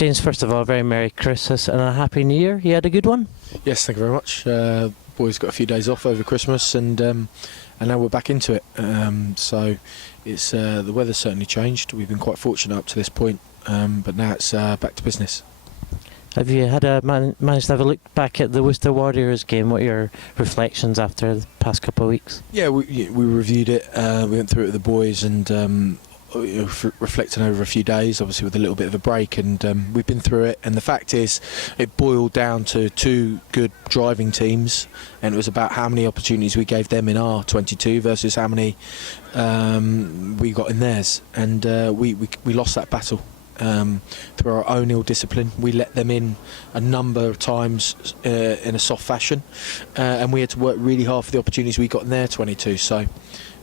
James, first of all, very Merry Christmas and a Happy New Year. You had a good one? Yes, thank you very much. Boys got a few days off over Christmas, and now we're back into it. So it's the weather's certainly changed. We've been quite fortunate up to this point, but now it's back to business. Have you had managed to have a look back at the Worcester Warriors game? What are your reflections after the past couple of weeks? Yeah, we reviewed it. We went through it with the boys and reflecting over a few days, obviously with a little bit of a break, and we've been through it. And the fact is, it boiled down to two good driving teams, and it was about how many opportunities we gave them in our 22 versus how many we got in theirs, and we lost that battle. Through our own ill discipline, we let them in a number of times in a soft fashion, and we had to work really hard for the opportunities we got in their 22. So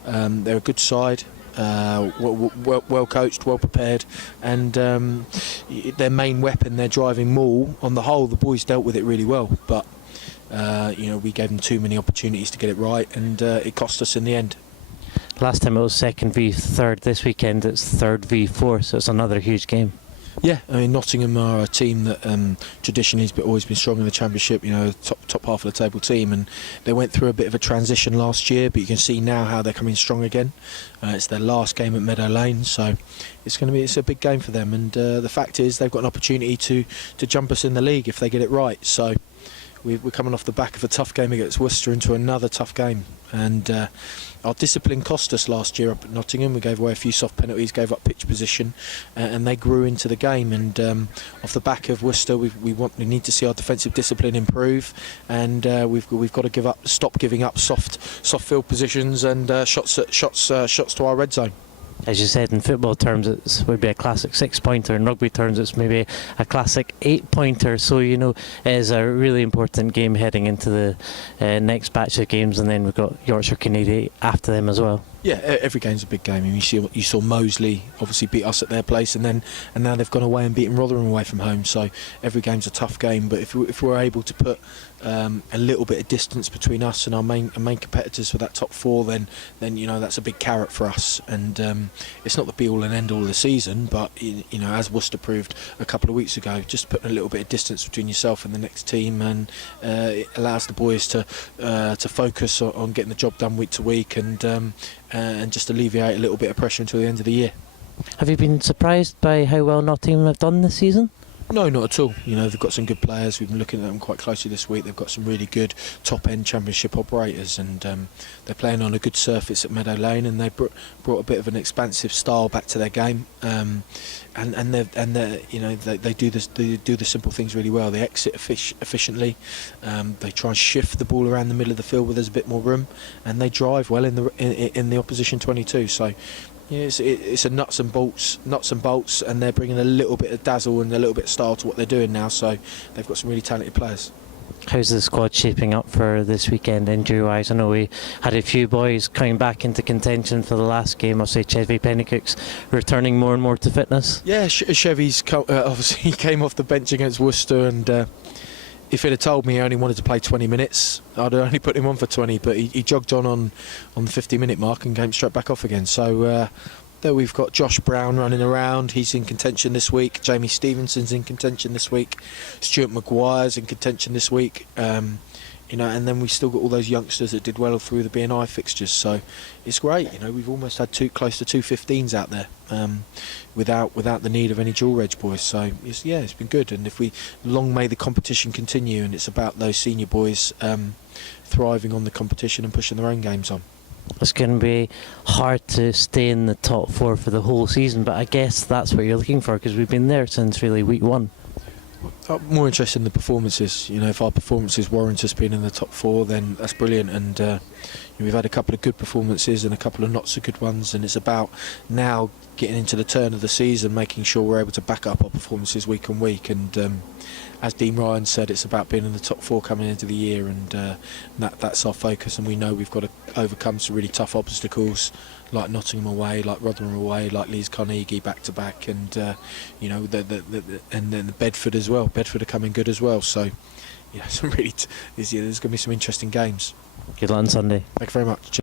they're a good side, well coached, well prepared, and their main weapon, their driving maul. On the whole, the boys dealt with it really well, but we gave them too many opportunities to get it right, and it cost us in the end. Last time it was second v third. This weekend it's third v fourth, so it's another huge game. Yeah, I mean, Nottingham are a team that traditionally has always been strong in the Championship, top half of the table team, and they went through a bit of a transition last year, but you can see now how they're coming strong again. It's their last game at Meadow Lane, so it's a big game for them, and the fact is they've got an opportunity to jump us in the league if they get it right. So we're coming off the back of a tough game against Worcester into another tough game, and our discipline cost us last year up at Nottingham. We gave away a few soft penalties, gave up pitch position, and they grew into the game. And off the back of Worcester, we need to see our defensive discipline improve, and we've got to stop giving up soft field positions and shots to our red zone. As you said, in football terms it would be a classic 6-pointer. In rugby terms it's maybe a classic 8-pointer. So it is a really important game heading into the next batch of games, and then we've got Yorkshire Canadian after them as well. Yeah, every game's a big game. I mean, you saw Moseley obviously beat us at their place, and now they've gone away and beaten Rotherham away from home. So every game's a tough game. But if we're able to put a little bit of distance between us and our main competitors for that top four, then that's a big carrot for us. And it's not the be all and end all of the season, but as Worcester proved a couple of weeks ago, just putting a little bit of distance between yourself and the next team, and it allows the boys to focus on getting the job done week to week, and just alleviate a little bit of pressure until the end of the year. Have you been surprised by how well Nottingham have done this season? No, not at all. They've got some good players. We've been looking at them quite closely this week. They've got some really good top-end Championship operators, and they're playing on a good surface at Meadow Lane, and they brought a bit of an expansive style back to their game. And they do the simple things really well. They exit efficiently. They try and shift the ball around the middle of the field where there's a bit more room, and they drive well in the opposition 22. So. Yeah, it's a nuts and bolts, and they're bringing a little bit of dazzle and a little bit of style to what they're doing now. So they've got some really talented players. How's the squad shaping up for this weekend injury-wise? I know we had a few boys coming back into contention for the last game. I'll say Chevy Pennycook's returning more and more to fitness. Yeah, Chevy's obviously he came off the bench against Worcester, and if he'd have told me he only wanted to play 20 minutes, I'd have only put him on for 20, but he jogged on the 50-minute mark and came straight back off again. So there we've got Josh Brown running around. He's in contention this week. Jamie Stevenson's in contention this week. Stuart Maguire's in contention this week. And then we've still got all those youngsters that did well through the BNI fixtures. So it's great. We've almost had close to 2 15s out there without the need of any dual reg boys. So it's been good. And long may the competition continue, and it's about those senior boys thriving on the competition and pushing their own games on. It's going to be hard to stay in the top four for the whole season, but I guess that's what you're looking for, because we've been there since really week one. I'm more interested in the performances. If our performances warrant us being in the top four, then that's brilliant. And we've had a couple of good performances and a couple of not so good ones, and it's about now getting into the turn of the season, making sure we're able to back up our performances week on week. And as Dean Ryan said, it's about being in the top four coming into the year, and that's our focus. And we know we've got to overcome some really tough obstacles, like Nottingham away, like Rotherham away, like Leeds Carnegie back to back, and and then Bedford as well. Bedford are coming good as well. So there's going to be some interesting games. Good luck on Sunday. Thank you very much.